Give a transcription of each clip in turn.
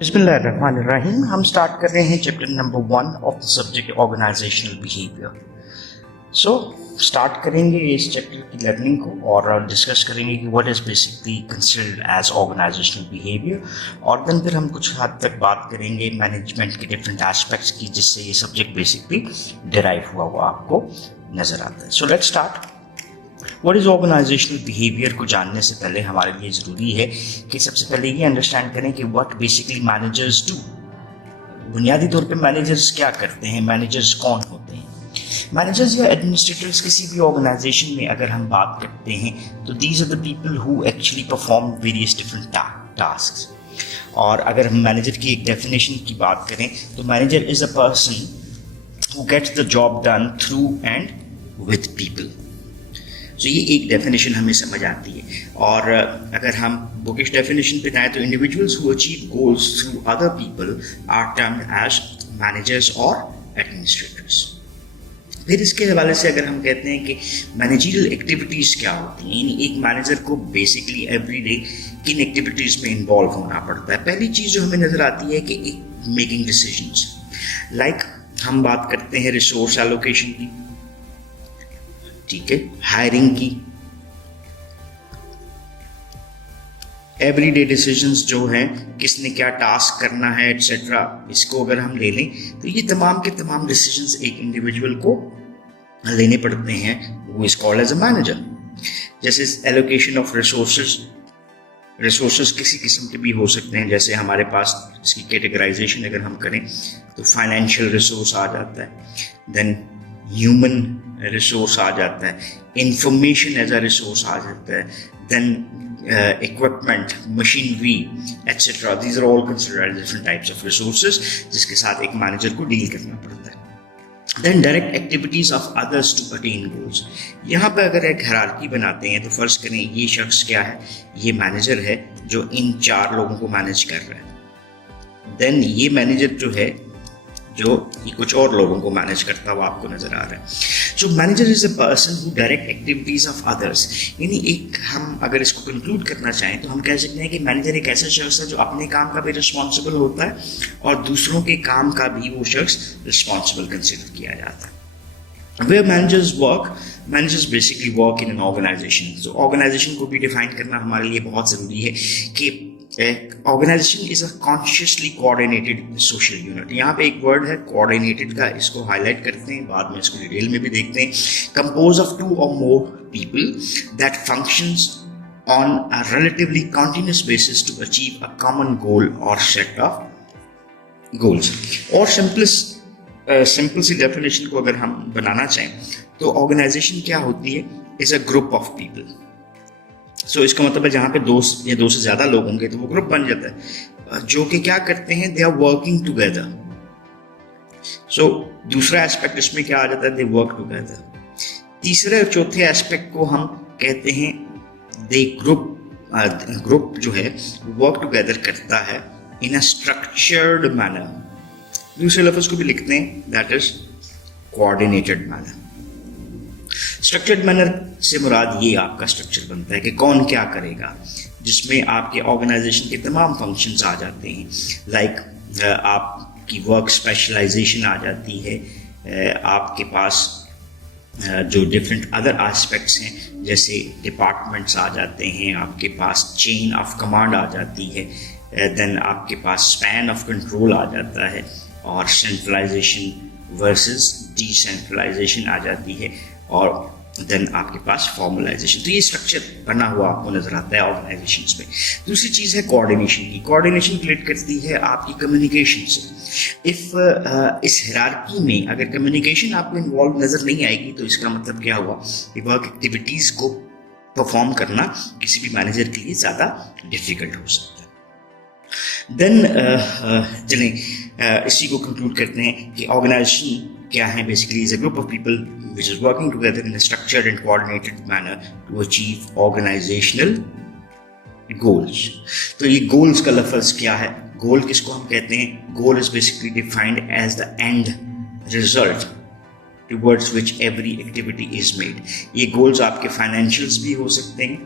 बिस्मिल्लाहिर्रहमानिर्रहीम। हम स्टार्ट कर रहे हैं chapter number 1 of the subject organisational behaviour. So start करेंगे इस चैप्टर की लर्निंग को और डिस्कस करेंगे कि what is basically considered as organisational behaviour, और देन फिर हम कुछ हद तक बात करेंगे मैनेजमेंट के डिफरेंट एस्पेक्ट्स की, जिससे ये सब्जेक्ट बेसिकली डिराइव हुआ आपको नज़र आता है। So let's start. What is organisational behaviour को जानने से पहले हमारे लिए ज़रूरी है कि सबसे पहले ये अंडरस्टैंड करें कि व्हाट बेसिकली मैनेजर्स डू। बुनियादी तौर पे मैनेजर्स क्या करते हैं, मैनेजर्स कौन होते हैं। मैनेजर्स या एडमिनिस्ट्रेटर्स किसी भी ऑर्गेनाइजेशन में अगर हम बात करते हैं तो these are the people who actually perform various different tasks. और अगर हम मैनेजर की एक डेफिनेशन की बात करें तो manager is a person who gets the job done through and with people. तो ये एक डेफिनेशन हमें समझ आती है। और अगर हम बुकिश डेफिनेशन पे जाएं तो individuals who achieve goals through other people are termed as managers और एडमिनिस्ट्रेटर्स। फिर इसके हवाले से अगर हम कहते हैं कि मैनेजरियल एक्टिविटीज़ क्या होती हैं, यानी एक मैनेजर को बेसिकली एवरीडे किन एक्टिविटीज़ में इन्वॉल्व होना पड़ता है। पहली चीज़ जो हमें नज़र आती है कि मेकिंग डिसीजंस, लाइक हम बात करते हैं रिसोर्स एलोकेशन की, ठीक है, हायरिंग की, एवरीडे डिसीजंस जो हैं, किसने क्या टास्क करना है एटसेट्रा, इसको अगर हम ले लें तो ये तमाम के तमाम डिसीजंस एक इंडिविजुअल को लेने पड़ते हैं, वो is called as a manager. जैसे एलोकेशन ऑफ रिसोर्सेज किसी किस्म के भी हो सकते हैं, जैसे हमारे पास इसकी कैटेगराइजेशन अगर हम करें तो फाइनेंशियल रिसोर्स आ जाता है, देन ह्यूमन रिसोर्स आ जाता है, इंफॉर्मेशन एज अ रिसोर्स आ जाता है, then equipment, machinery etcetera. These are all considered different types of resources जिसके साथ एक मैनेजर को डील करना पड़ता है। Then direct activities of others to attain goals. यहाँ पे अगर एक हायरार्की बनाते हैं तो फर्ज करें ये शख्स क्या है, ये मैनेजर है जो इन 4 लोगों को मैनेज कर रहा है। देन ये मैनेजर जो है जो ये कुछ और लोगों को मैनेज करता हुआ आपको नजर आ रहा है। So manager is a person who direct activities of others. यानी एक हम अगर इसको कंक्लूड करना चाहें तो हम कह सकते हैं कि मैनेजर एक ऐसा शख्स है जो अपने काम का भी रिस्पॉन्सिबल होता है और दूसरों के काम का भी वो शख्स रिस्पॉन्सिबल कंसिडर किया जाता है। Where managers work, managers basically work in an organization. So organization को भी डिफाइन करना हमारे लिए बहुत ज़रूरी है कि organisation is a consciously coordinated social unit. यहाँ पे एक वर्ड है कोऑर्डिनेटेड का, इसको हाईलाइट करते हैं, बाद में इसको डिटेल में भी देखते हैं। Compose of 2 or more people that functions on a relatively continuous basis to achieve a common goal or set of goals. और सिंपल सी डेफिनेशन को अगर हम बनाना चाहें तो ऑर्गेनाइजेशन क्या होती है, is a group of people. So इसका मतलब है जहाँ पे 2 या 2 से ज़्यादा लोग होंगे तो वो ग्रुप बन जाता है, जो कि क्या करते हैं, दे आर वर्किंग टुगेदर। सो दूसरा एस्पेक्ट इसमें क्या आ जाता है, दे वर्क टुगेदर। तीसरे और चौथे एस्पेक्ट को हम कहते हैं दे ग्रुप जो है वर्क टुगेदर करता है इन अ स्ट्रक्चर्ड मैनर। दूसरे लफ्ज़ को भी लिखते हैं, that is coordinated manner. Structured manner से मुराद ये आपका स्ट्रक्चर बनता है कि कौन क्या करेगा, जिसमें आपके ऑर्गेनाइजेशन के तमाम फंक्शंस आ जाते हैं, लाइक आपकी वर्क स्पेशलाइजेशन आ जाती है, आपके पास जो डिफरेंट अदर एस्पेक्ट्स हैं जैसे डिपार्टमेंट्स आ जाते हैं, आपके पास चेन ऑफ कमांड आ जाती है, देन आपके पास स्पैन ऑफ कंट्रोल आ जाता है, और सेंट्रलाइजेशन वर्सेस डिसेंट्रलाइजेशन आ जाती है, और देन आपके पास फॉर्मलाइजेशन। तो ये स्ट्रक्चर बना हुआ आपको नजर आता है ऑर्गेनाइजेशंस में। दूसरी चीज़ है कोऑर्डिनेशन की। कोऑर्डिनेशन रिलेट करती है आपकी कम्युनिकेशन से। इस हिरार्की में अगर कम्युनिकेशन आपको इन्वॉल्व नजर नहीं आएगी तो इसका मतलब क्या हुआ कि वर्क एक्टिविटीज़ को परफॉर्म करना किसी भी मैनेजर के लिए ज़्यादा डिफिकल्ट हो सकता है। देन चलें इसी को कंक्लूड करते हैं कि ऑर्गेनाइजेशन क्या है, basically is a group of people which is working together in a structured and coordinated manner to achieve organizational goals. तो ये goals का लफ्ज़ क्या है, goal किसको हम कहते हैं, goal is basically defined as the end result towards which every activity is made. ये goals आपके financials भी हो सकते हैं,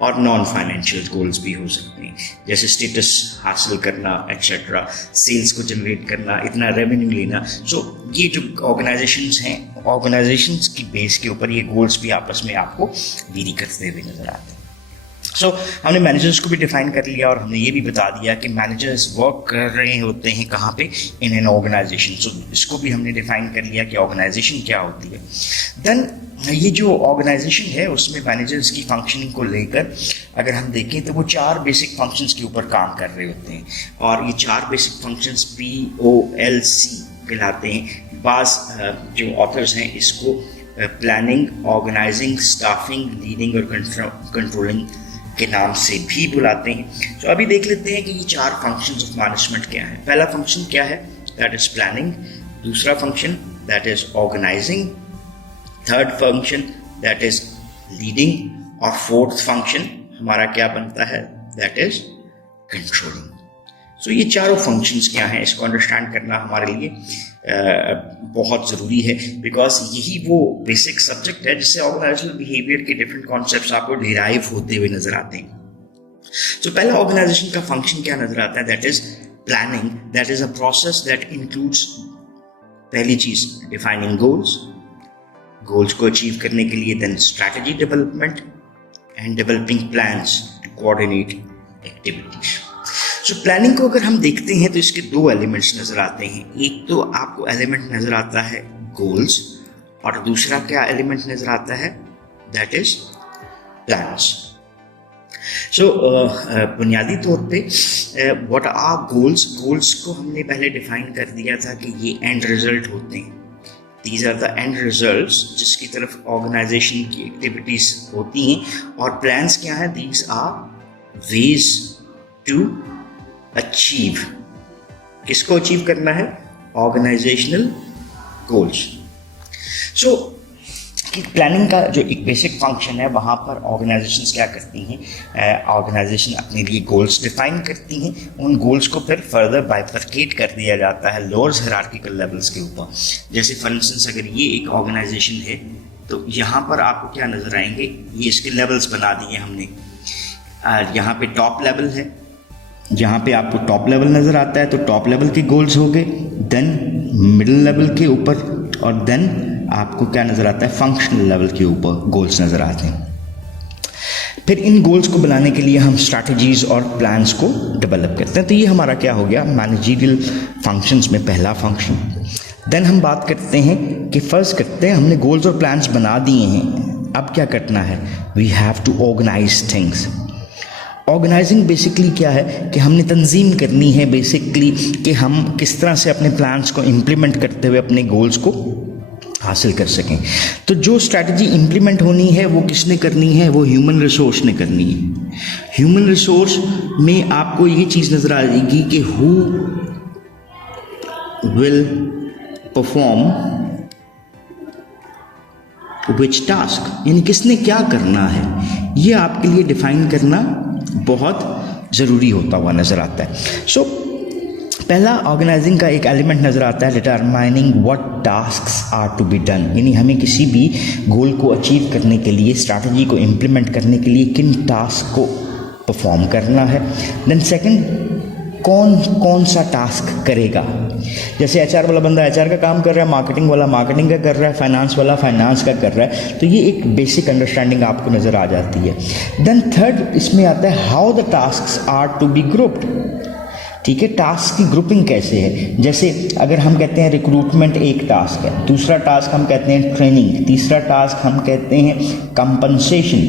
और नॉन फाइनेंशियल गोल्स भी हो सकते हैं, जैसे स्टेटस हासिल करना एक्सेट्रा, सेल्स को जनरेट करना, इतना रेवेन्यू लेना। सो ये जो ऑर्गेनाइजेशंस हैं, ऑर्गेनाइजेशंस की बेस के ऊपर ये गोल्स भी आपस में आपको वेरी करते हुए नजर आते हैं। सो हमने मैनेजर्स को भी डिफाइन कर लिया और हमने ये भी बता दिया कि मैनेजर्स वर्क कर रहे होते हैं कहाँ पे, इन एन ऑर्गेनाइजेशन। सो इसको भी हमने डिफाइन कर लिया कि ऑर्गेनाइजेशन क्या होती है। देन ये जो ऑर्गेनाइजेशन है उसमें मैनेजर्स की फंक्शनिंग को लेकर अगर हम देखें तो वो 4 बेसिक फंक्शंस के ऊपर काम कर रहे होते हैं, और ये 4 बेसिक फंक्शंस POLC कहलाते हैं। बाज़ जो ऑथर्स हैं इसको प्लानिंग, ऑर्गेनाइजिंग, स्टाफिंग, लीडिंग और कंट्रोलिंग के नाम से भी बुलाते हैं। तो अभी देख लेते हैं कि ये 4 फंक्शंस ऑफ मैनेजमेंट क्या है। पहला फंक्शन क्या है, दैट इज प्लानिंग। दूसरा function that is organising. Third function that is leading. और फोर्थ फंक्शन हमारा क्या बनता है, दैट इज कंट्रोलिंग। सो ये चारों फंक्शंस क्या हैं, इसको अंडरस्टैंड करना हमारे लिए बहुत ज़रूरी है, बिकॉज यही वो बेसिक सब्जेक्ट है जिससे ऑर्गेनाइजेशनल बिहेवियर के डिफरेंट कॉन्सेप्ट्स आपको डिराइव होते हुए नजर आते हैं। तो पहला ऑर्गेनाइजेशन का फंक्शन क्या नजर आता है, that is planning. That is a process that includes, पहली चीज डिफाइनिंग गोल्स, गोल्स को अचीव करने के लिए, then strategy development and developing plans to coordinate activities. So planning को अगर हम देखते हैं तो इसके 2 एलिमेंट्स नजर आते हैं। एक तो आपको एलिमेंट नजर आता है गोल्स, और दूसरा क्या एलिमेंट नजर आता है, दैट इज प्लान्स। सो बुनियादी तौर पे व्हाट आर गोल्स, गोल्स को हमने पहले डिफाइन कर दिया था कि ये एंड रिजल्ट होते हैं। These are the end results जिसकी तरफ ऑर्गेनाइजेशन की एक्टिविटीज होती हैं। और प्लान्स क्या है, these are ways to achieve, किसको अचीव करना है, ऑर्गेनाइजेशनल गोल्स। सो प्लानिंग का जो एक बेसिक फंक्शन है वहाँ पर ऑर्गेनाइजेशंस क्या करती हैं, ऑर्गेनाइजेशन अपने लिए गोल्स डिफाइन करती हैं, उन गोल्स को फिर फर्दर बाइफरकेट कर दिया जाता है लोअर हायरार्किकल लेवल्स के ऊपर। जैसे फॉर इंस्टेंस अगर ये एक ऑर्गेनाइजेशन है तो यहाँ पर आपको क्या नजर आएंगे, ये इसके लेवल्स बना दिए हमने। यहाँ पे टॉप लेवल है, जहाँ पे आपको टॉप लेवल नज़र आता है तो टॉप लेवल के गोल्स हो गए, देन मिडिल लेवल के ऊपर, और देन आपको क्या नज़र आता है, फंक्शनल लेवल के ऊपर गोल्स नज़र आते हैं। फिर इन गोल्स को बनाने के लिए हम स्ट्रैटेजीज और प्लान्स को डेवलप करते हैं। तो ये हमारा क्या हो गया, मैनेजरियल फंक्शंस में पहला फंक्शन। देन हम बात करते हैं कि फर्स्ट करते हैं हमने गोल्स और प्लान्स बना दिए हैं, अब क्या करना है, we have to organise things. Organising basically क्या है कि हमने तंजीम करनी है बेसिकली कि हम किस तरह से अपने प्लान्स को इम्प्लीमेंट करते हुए अपने गोल्स को हासिल कर सकें। तो जो स्ट्रैटेजी इम्प्लीमेंट होनी है वो किसने करनी है, वो ह्यूमन रिसोर्स ने करनी है। ह्यूमन रिसोर्स में आपको ये चीज़ नज़र आ जाएगी कि who will perform which task, यानी किसने क्या करना है, ये आपके लिए डिफाइन करना बहुत ज़रूरी होता हुआ नज़र आता है। सो पहला ऑर्गेनाइजिंग का एक एलिमेंट नज़र आता है determining what tasks are to be done, यानी हमें किसी भी गोल को अचीव करने के लिए, स्ट्रैटेजी को इम्प्लीमेंट करने के लिए किन टास्क को परफॉर्म करना है। देन सेकंड, कौन सा टास्क करेगा। जैसे एचआर वाला बंदा एचआर का काम कर रहा है, मार्केटिंग वाला मार्केटिंग का कर रहा है, फाइनेंस वाला फाइनेंस का कर रहा है, तो ये एक बेसिक अंडरस्टैंडिंग आपको नज़र आ जाती है। देन थर्ड इसमें आता है how the tasks are to be grouped. ठीक है, टास्क की ग्रुपिंग कैसे है। जैसे अगर हम कहते हैं रिक्रूटमेंट एक टास्क है, दूसरा टास्क हम कहते हैं ट्रेनिंग, तीसरा टास्क हम कहते हैं कंपनसेशन,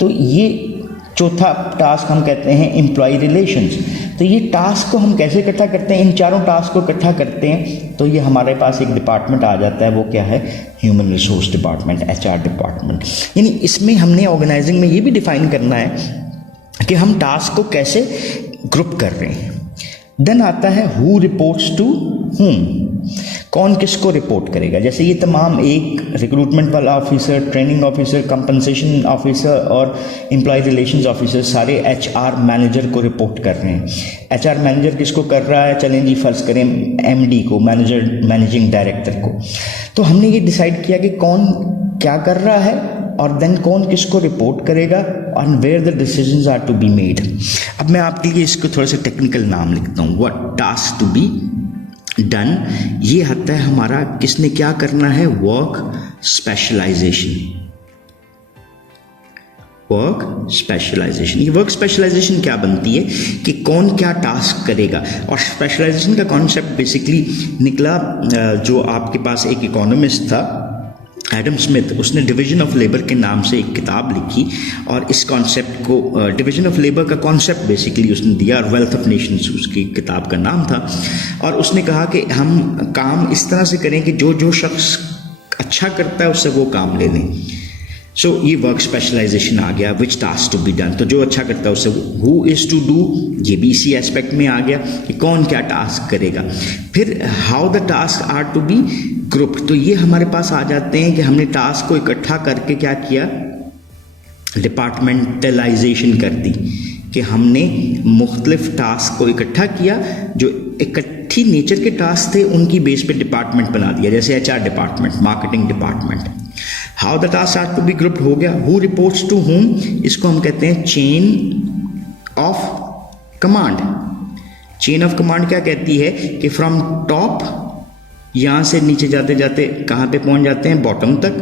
तो ये चौथा टास्क हम कहते हैं एम्प्लॉय रिलेशंस। तो ये टास्क को हम कैसे इकट्ठा करते हैं, इन चारों टास्क को इकट्ठा करते हैं तो ये हमारे पास एक डिपार्टमेंट आ जाता है, वो क्या है, human resource department, HR department. यानी इसमें हमने ऑर्गेनाइजिंग में ये भी डिफाइन करना है कि हम टास्क को कैसे ग्रुप कर रहे हैं। देन आता है हु रिपोर्ट्स टू हुम, कौन किसको रिपोर्ट करेगा। जैसे ये तमाम एक रिक्रूटमेंट वाला officer, training officer, compensation officer और एम्प्लॉय रिलेशंस ऑफिसर सारे एचआर मैनेजर को रिपोर्ट कर रहे हैं। एचआर मैनेजर किसको कर रहा है, चलें जी फर्ज करें एमडी को, मैनेजिंग डायरेक्टर को। तो हमने ये डिसाइड किया कि कौन क्या कर रहा है और देन कौन किसको रिपोर्ट करेगा और where the decisions are to be made. अब मैं आपके लिए इसको थोड़ा सा टेक्निकल नाम लिखता हूँ, what task to be done. ये आता है हमारा किसने क्या करना है, वर्क स्पेशलाइजेशन। वर्क स्पेशलाइजेशन, ये वर्क स्पेशलाइजेशन क्या बनती है कि कौन क्या टास्क करेगा। और स्पेशलाइजेशन का कॉन्सेप्ट बेसिकली निकला, जो आपके पास एक इकोनॉमिस्ट था एडम स्मिथ, उसने डिवीजन ऑफ लेबर के नाम से एक किताब लिखी और इस कॉन्सेप्ट को डिवीजन ऑफ लेबर का कॉन्सेप्ट बेसिकली उसने दिया और वेल्थ ऑफ नेशंस उसकी किताब का नाम था। और उसने कहा कि हम काम इस तरह से करें कि जो जो शख्स अच्छा करता है उससे वो काम ले लें। सो ये वर्क स्पेशलाइजेशन आ गया, विच टास्क टू बी डन, तो जो अच्छा करता है उससे हु इज़ टू डू, ये भी इसी एस्पेक्ट में आ गया कि कौन क्या टास्क करेगा। फिर how the task are to be group, तो ये हमारे पास आ जाते हैं कि हमने टास्क को इकट्ठा करके क्या किया, डिपार्टमेंटलाइजेशन कर दी, कि हमने मुख्तलिफ टास्क को इकट्ठा किया, जो इकट्ठी नेचर के टास्क थे उनकी बेस पे डिपार्टमेंट बना दिया, जैसे HR department, marketing department. How the task are to be grouped हो गया, हु रिपोर्ट्स टू हुम, इसको हम कहते हैं chain of command. Chain of command क्या कहती है कि फ्रॉम टॉप, यहाँ से नीचे जाते जाते कहाँ पे पहुँच जाते हैं, बॉटम तक।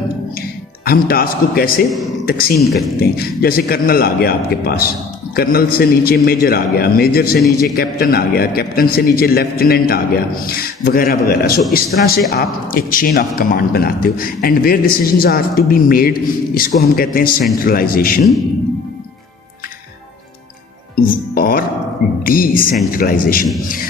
हम टास्क को कैसे तकसीम करते हैं, जैसे कर्नल आ गया आपके पास, कर्नल से नीचे मेजर आ गया, मेजर से नीचे कैप्टन आ गया, कैप्टन से नीचे लेफ्टिनेंट आ गया, वगैरह वगैरह। सो इस तरह से आप एक चेन ऑफ कमांड बनाते हो। And where decisions are to be made, इसको हम कहते हैं सेंट्रलाइजेशन और डिसेंट्रलाइजेशन।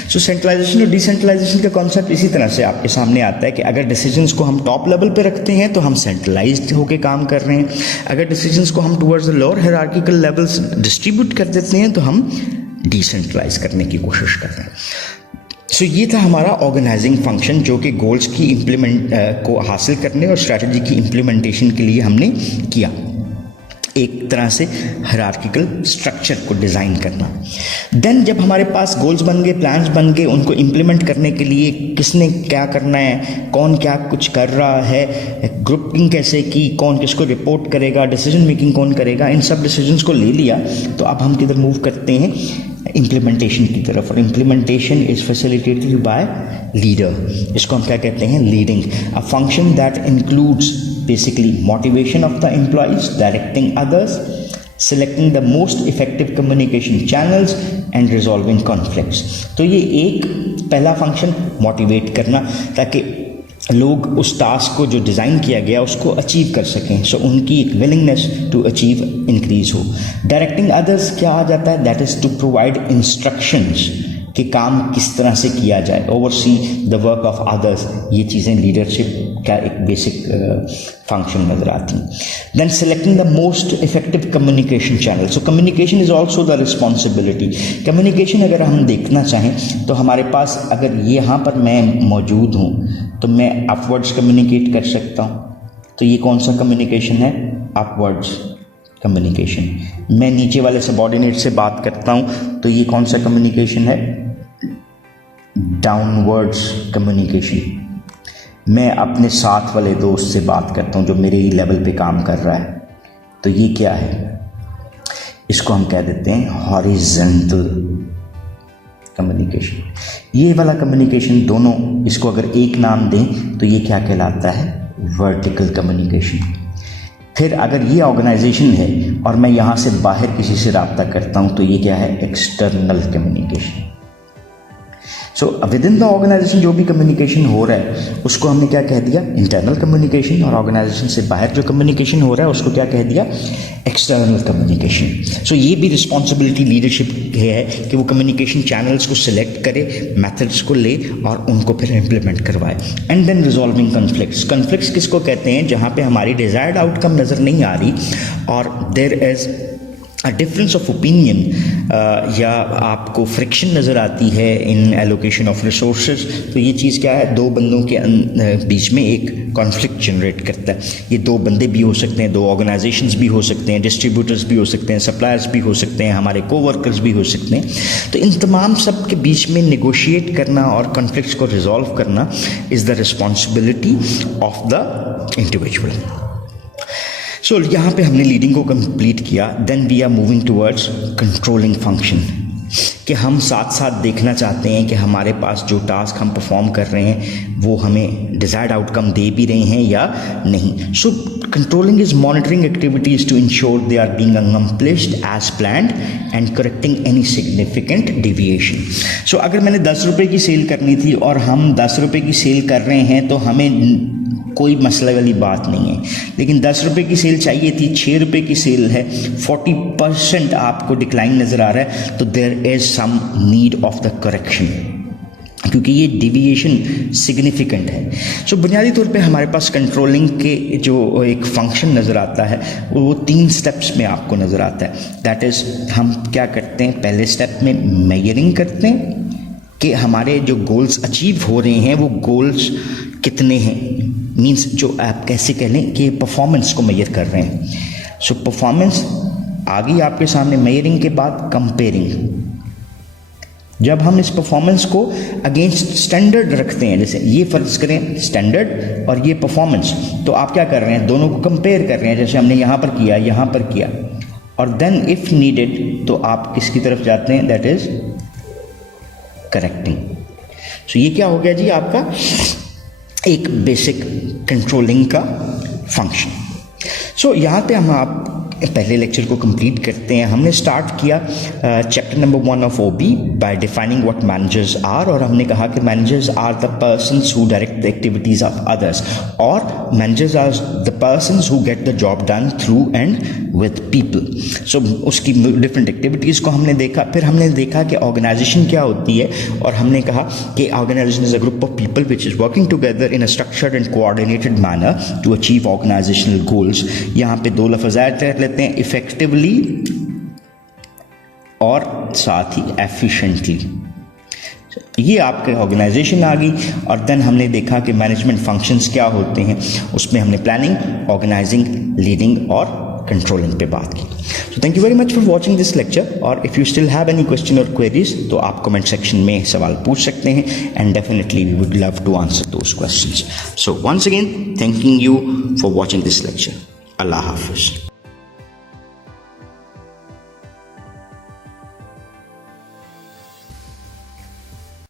सो सेंट्रलाइजेशन और डिसेंट्रलाइजेशन का कॉन्सेप्ट इसी तरह से आपके सामने आता है कि अगर डिसीजंस को हम टॉप लेवल पे रखते हैं तो हम सेंट्रलाइज्ड होकर काम कर रहे हैं, अगर डिसीजंस को हम towards the lower hierarchical levels distribute कर देते हैं तो हम डिसेंट्रलाइज करने की कोशिश कर रहे हैं। सो ये था हमारा ऑर्गेनाइजिंग फंक्शन, जो कि गोल्स की इम्प्लीमेंट को हासिल करने और स्ट्रैटेजी की इम्प्लीमेंटेशन के लिए हमने किया, एक तरह से हायरार्किकल स्ट्रक्चर को डिज़ाइन करना। देन जब हमारे पास गोल्स बन गए, प्लान्स बन गए, उनको इम्प्लीमेंट करने के लिए किसने क्या करना है, कौन क्या कुछ कर रहा है, ग्रुपिंग कैसे की, कौन किसको रिपोर्ट करेगा, डिसीजन मेकिंग कौन करेगा, इन सब डिसीजंस को ले लिया तो अब हम किधर मूव करते हैं, इम्प्लीमेंटेशन की तरफ। और implementation is facilitated bye leader, इसको हम क्या कहते हैं, leading, a function that includes basically motivation of the employees, directing others, selecting the most effective communication channels and resolving conflicts। तो ये एक पहला फंक्शन मोटिवेट करना, ताकि लोग उस टास्क को जो डिज़ाइन किया गया उसको अचीव कर सकें, सो उनकी एक विलिंगनेस टू अचीव इंक्रीज हो। डायरेक्टिंग अदर्स क्या आ जाता है, that is to provide instructions कि काम किस तरह से किया जाए, oversee the work of others, ये चीज़ें लीडरशिप का एक बेसिक फंक्शन नज़र आती हैं। Then selecting the most effective communication channel, so communication is also the responsibility. Communication अगर हम देखना चाहें तो हमारे पास, अगर यहाँ पर मैं मौजूद हूँ तो मैं अपवर्ड्स कम्युनिकेट कर सकता हूँ, तो ये कौन सा कम्युनिकेशन है, अपवर्ड्स कम्युनिकेशन। मैं नीचे वाले सबऑर्डिनेट से बात करता हूँ तो ये कौन सा कम्युनिकेशन है, डाउनवर्ड्स कम्युनिकेशन। मैं अपने साथ वाले दोस्त से बात करता हूँ जो मेरे ही लेवल पे काम कर रहा है, तो ये क्या है, इसको हम कह देते हैं हॉरिजॉन्टल कम्युनिकेशन। ये वाला कम्युनिकेशन दोनों, इसको अगर एक नाम दें तो ये क्या कहलाता है, वर्टिकल कम्युनिकेशन। फिर अगर ये ऑर्गेनाइजेशन है और मैं यहाँ से बाहर किसी से रब्ता करता हूँ तो ये क्या है, external communication. So within the organisation जो भी कम्युनिकेशन हो रहा है उसको हमने क्या कह दिया, इंटरनल कम्युनिकेशन, और ऑर्गेनाइजेशन से बाहर जो कम्युनिकेशन हो रहा है उसको क्या कह दिया, एक्सटर्नल कम्युनिकेशन। सो ये भी रिस्पॉन्सिबिलिटी लीडरशिप है कि वो कम्युनिकेशन चैनल्स को सिलेक्ट करे, मेथड्स को ले और उनको फिर इम्प्लीमेंट करवाए। And then resolving conflicts, conflicts किसको कहते हैं, जहाँ पे हमारी डिजायर्ड आउटकम नज़र नहीं आ रही और there is a difference of opinion, या आपको फ्रिक्शन नज़र आती है इन एलोकेशन ऑफ रिसोर्सेज, तो ये चीज़ क्या है, दो बंदों के बीच में एक कॉन्फ्लिक्ट जनरेट करता है। ये दो बंदे भी हो सकते हैं, दो ऑर्गेनाइजेशंस भी हो सकते हैं, डिस्ट्रीब्यूटर्स भी हो सकते हैं, सप्लायर्स भी हो सकते हैं, हमारे कोवर्कर्स भी हो सकते हैं। तो इन तमाम सब के बीच में नेगोशिएट करना और कॉन्फ्लिक्ट्स को रिजॉल्व करना is the responsibility of the individual. So यहाँ पे हमने लीडिंग को कंप्लीट किया, then we are moving towards controlling function, कि हम साथ साथ देखना चाहते हैं कि हमारे पास जो टास्क हम परफॉर्म कर रहे हैं वो हमें डिज़ायर्ड आउटकम दे भी रहे हैं या नहीं. So controlling is monitoring activities to ensure they are being accomplished as planned and correcting any significant deviation. So अगर मैंने 10 रुपये की सेल करनी थी और हम 10 रुपये की सेल कर रहे हैं तो हमें कोई मसले वाली बात नहीं है, लेकिन 10 रुपये की सेल चाहिए थी, 6 रुपये की सेल है, 40% आपको डिक्लाइन नज़र आ रहा है, तो there is some need of the correction, क्योंकि ये डिविएशन सिग्निफिकेंट है. सो बुनियादी तौर पे हमारे पास कंट्रोलिंग के जो एक फंक्शन नज़र आता है वो 3 स्टेप्स में आपको नज़र आता है. दैट इज़ हम क्या करते हैं, पहले स्टेप में मेजरिंग करते हैं कि हमारे जो गोल्स अचीव हो रहे हैं वो गोल्स कितने हैं, मीन्स जो आप कैसे कह लें कि परफॉर्मेंस को मेजर कर रहे हैं. सो परफॉर्मेंस आ गई आपके सामने. मेजरिंग के बाद कंपेयरिंग, जब हम इस परफॉर्मेंस को अगेंस्ट स्टैंडर्ड रखते हैं, जैसे ये फर्ज करें स्टैंडर्ड और ये परफॉर्मेंस, तो आप क्या कर रहे हैं, दोनों को कंपेयर कर रहे हैं, जैसे हमने यहाँ पर किया, यहाँ पर किया, और देन इफ नीडेड तो आप किसकी तरफ जाते हैं, दैट इज करेक्टिंग. सो ये क्या हो गया जी, आपका एक बेसिक कंट्रोलिंग का फंक्शन. सो यहाँ पे हम आप पहले लेक्चर को कंप्लीट करते हैं. हमने स्टार्ट किया chapter number 1 of OB by defining what managers are, और हमने कहा कि managers are the persons who direct the activities of others, और managers are the persons who get the job done through and with people. So उसकी different activities को हमने देखा. फिर हमने देखा कि ऑर्गेनाइजेशन क्या होती है, और हमने कहा कि organisation is a group of people which is working together in a structured and coordinated manner to achieve organisational goals. यहाँ पे 2 लफ्ज़ ऐड कर लेते हैं, इफेक्टिवली और साथ ही एफिशिएंटली. ये आपके ऑर्गेनाइजेशन आ गई. और देन हमने देखा कि मैनेजमेंट फंक्शंस क्या होते हैं, उसमें हमने प्लानिंग, ऑर्गेनाइजिंग, लीडिंग और कंट्रोलिंग पे बात की. So thank you very much for watching this lecture. और if you still have any question और क्वेरीज तो आप कमेंट सेक्शन में सवाल पूछ सकते हैं, and definitely we would love to answer those questions. So once again thanking you for watching this lecture. अल्लाह हाफिज़.